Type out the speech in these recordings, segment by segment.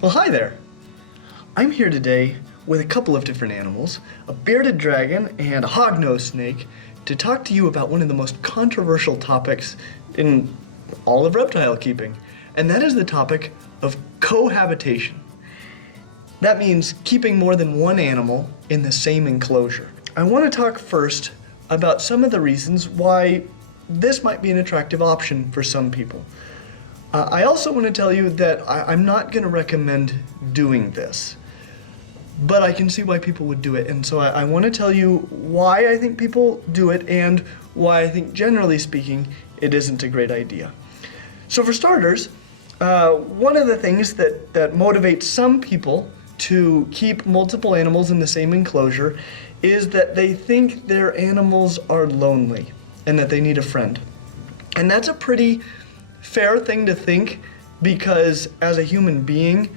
Well, hi there. I'm here today with a couple of different animals, a bearded dragon and a hognose snake, to talk to you about one of the most controversial topics in all of reptile keeping, and that is the topic of cohabitation. That means keeping more than one animal in the same enclosure. I want to talk first about some of the reasons why this might be an attractive option for some people. I also want to tell you that I'm not going to recommend doing this, but I can see why people would do it. And so I want to tell you why I think people do it and why I think, generally speaking, it isn't a great idea. So for starters, one of the things that motivates some people to keep multiple animals in the same enclosure is that they think their animals are lonely and that they need a friend. And that's a pretty fair thing to think, because as a human being,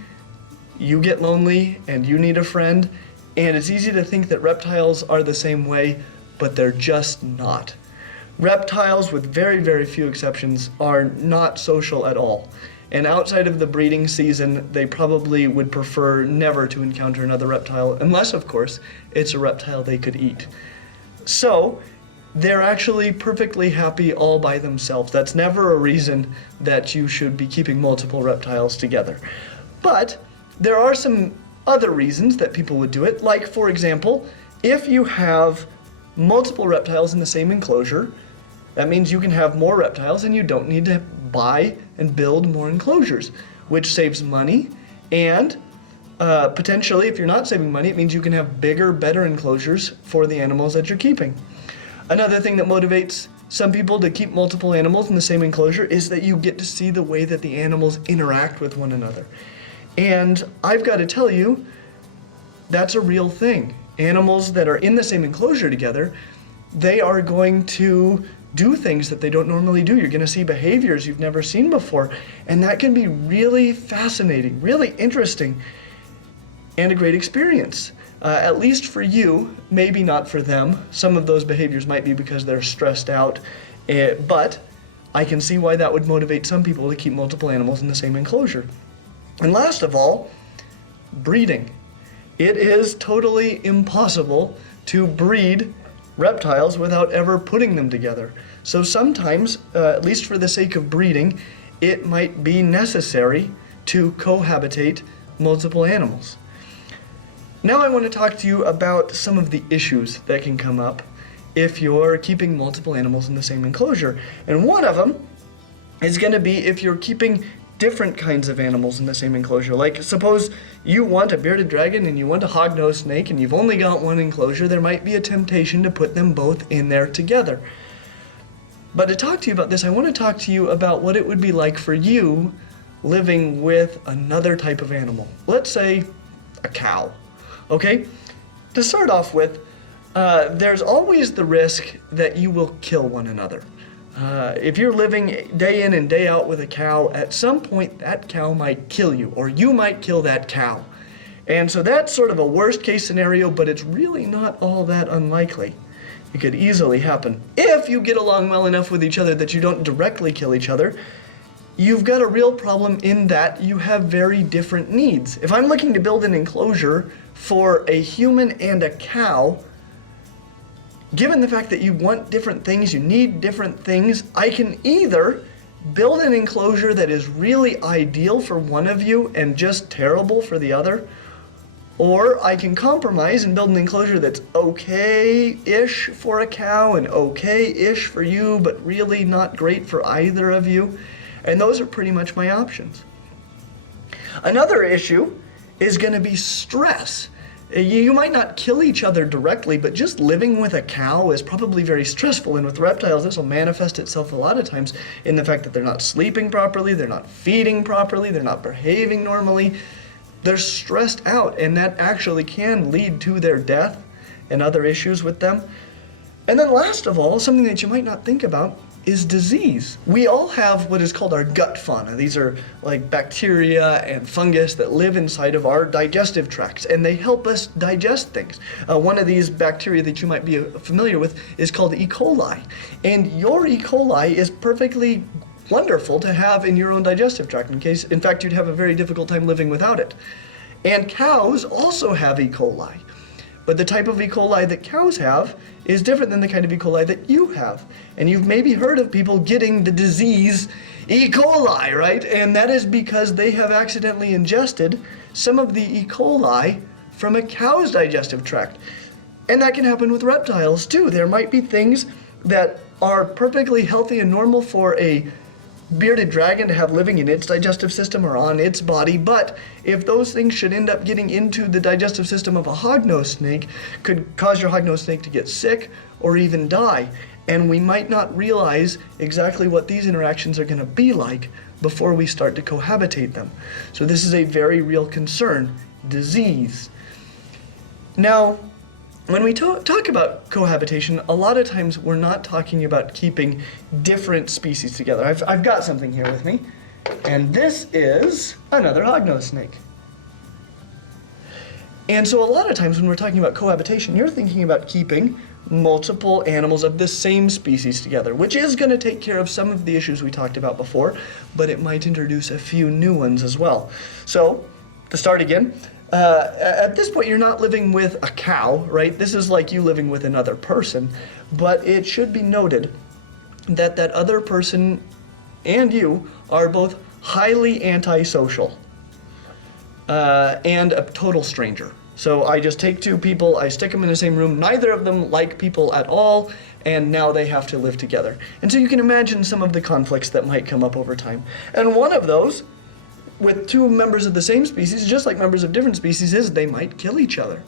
you get lonely and you need a friend, and it's easy to think that reptiles are the same way, but they're just not. Reptiles, with very, very few exceptions, are not social at all. And outside of the breeding season, they probably would prefer never to encounter another reptile, unless, of course, it's a reptile they could eat. So, they're actually perfectly happy all by themselves. That's never a reason that you should be keeping multiple reptiles together. But there are some other reasons that people would do it. Like, for example, if you have multiple reptiles in the same enclosure, that means you can have more reptiles and you don't need to buy and build more enclosures, which saves money. And potentially, if you're not saving money, it means you can have bigger, better enclosures for the animals that you're keeping. Another thing that motivates some people to keep multiple animals in the same enclosure is that you get to see the way that the animals interact with one another. And I've got to tell you, that's a real thing. Animals that are in the same enclosure together, they are going to do things that they don't normally do. You're going to see behaviors you've never seen before. And that can be really fascinating, really interesting, and a great experience. At least for you, maybe not for them. Some of those behaviors might be because they're stressed out, but I can see why that would motivate some people to keep multiple animals in the same enclosure. And last of all, breeding. It is totally impossible to breed reptiles without ever putting them together. So sometimes, at least for the sake of breeding, it might be necessary to cohabitate multiple animals. Now I want to talk to you about some of the issues that can come up if you're keeping multiple animals in the same enclosure. And one of them is going to be if you're keeping different kinds of animals in the same enclosure. Like, suppose you want a bearded dragon and you want a hognose snake and you've only got one enclosure, there might be a temptation to put them both in there together. But to talk to you about this, I want to talk to you about what it would be like for you living with another type of animal. Let's say a cow. Okay? To start off with, there's always the risk that you will kill one another. If you're living day in and day out with a cow, at some point that cow might kill you, or you might kill that cow. And so that's sort of a worst case scenario, but it's really not all that unlikely. It could easily happen. If you get along well enough with each other that you don't directly kill each other, you've got a real problem in that you have very different needs. If I'm looking to build an enclosure for a human and a cow, given the fact that you want different things, you need different things, I can either build an enclosure that is really ideal for one of you and just terrible for the other, or I can compromise and build an enclosure that's okay-ish for a cow and okay-ish for you, but really not great for either of you. And those are pretty much my options. Another issue is going to be stress. You might not kill each other directly, but just living with a cow is probably very stressful. And with reptiles, this will manifest itself a lot of times in the fact that they're not sleeping properly, they're not feeding properly, they're not behaving normally. They're stressed out, and that actually can lead to their death and other issues with them. And then last of all, something that you might not think about is disease. We all have what is called our gut fauna. These are like bacteria and fungus that live inside of our digestive tracts, and they help us digest things. One of these bacteria that you might be familiar with is called E. coli. And your E. coli is perfectly wonderful to have in your own digestive tract. In fact, you'd have a very difficult time living without it. And cows also have E. coli. But the type of E. coli that cows have is different than the kind of E. coli that you have. And you've maybe heard of people getting the disease E. coli, right? And that is because they have accidentally ingested some of the E. coli from a cow's digestive tract. And that can happen with reptiles too. There might be things that are perfectly healthy and normal for a bearded dragon to have living in its digestive system or on its body, but if those things should end up getting into the digestive system of a hognose snake, could cause your hognose snake to get sick or even die. And we might not realize exactly what these interactions are going to be like before we start to cohabitate them. So this is a very real concern, disease. Now, when we talk about cohabitation, a lot of times we're not talking about keeping different species together. I've got something here with me, and this is another hognose snake. And so a lot of times when we're talking about cohabitation, you're thinking about keeping multiple animals of the same species together, which is going to take care of some of the issues we talked about before, but it might introduce a few new ones as well. So, to start again, at this point, you're not living with a cow, right? This is like you living with another person, but it should be noted that that other person and you are both highly antisocial and a total stranger. So I just take two people, I stick them in the same room, neither of them like people at all, and now they have to live together. And so you can imagine some of the conflicts that might come up over time. And one of those, with two members of the same species, just like members of different species, is they might kill each other.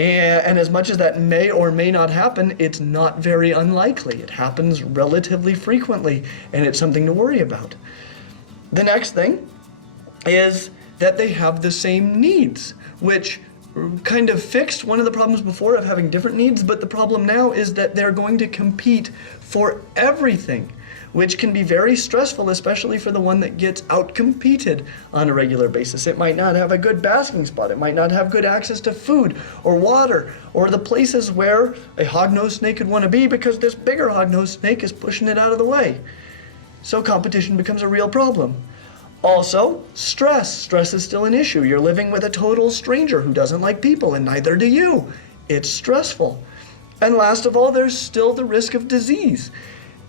And as much as that may or may not happen, it's not very unlikely. It happens relatively frequently, and it's something to worry about. The next thing is that they have the same needs, which kind of fixed one of the problems before of having different needs, but the problem now is that they're going to compete for everything, which can be very stressful, especially for the one that gets out-competed on a regular basis. It might not have a good basking spot. It might not have good access to food or water or the places where a hognose snake could want to be because this bigger hognose snake is pushing it out of the way. So competition becomes a real problem. Also, stress. Stress is still an issue. You're living with a total stranger who doesn't like people, and neither do you. It's stressful. And last of all, there's still the risk of disease.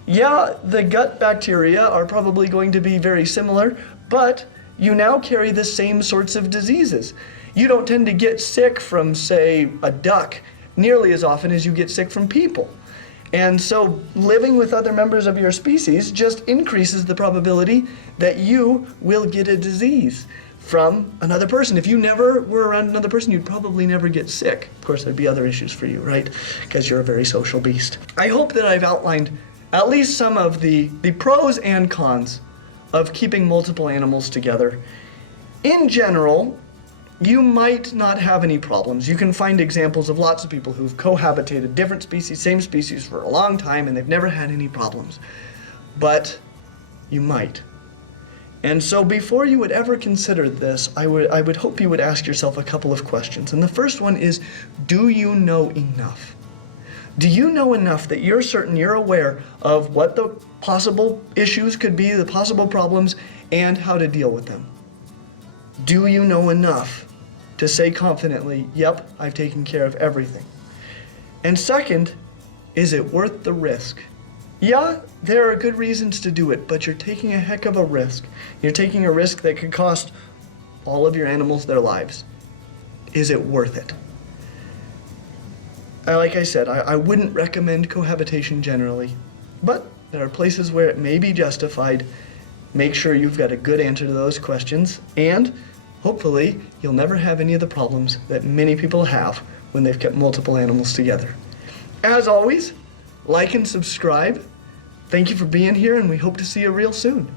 Yeah, the gut bacteria are probably going to be very similar, but you now carry the same sorts of diseases. You don't tend to get sick from, say, a duck nearly as often as you get sick from people. And so living with other members of your species just increases the probability that you will get a disease from another person. If you never were around another person, you'd probably never get sick. Of course, there'd be other issues for you, right? Because you're a very social beast. I hope that I've outlined at least some of the pros and cons of keeping multiple animals together. In general, you might not have any problems. You can find examples of lots of people who've cohabitated different species, same species for a long time, and they've never had any problems. But you might. And so before you would ever consider this, I would hope you would ask yourself a couple of questions. And the first one is, do you know enough? Do you know enough that you're certain you're aware of what the possible issues could be, the possible problems, and how to deal with them? Do you know enough to say confidently, yep, I've taken care of everything? And second, is it worth the risk? Yeah, there are good reasons to do it, but you're taking a heck of a risk. You're taking a risk that could cost all of your animals their lives. Is it worth it? Like I said, I wouldn't recommend cohabitation generally, but there are places where it may be justified. Make sure you've got a good answer to those questions, and hopefully you'll never have any of the problems that many people have when they've kept multiple animals together. As always, like and subscribe. Thank you for being here, and we hope to see you real soon.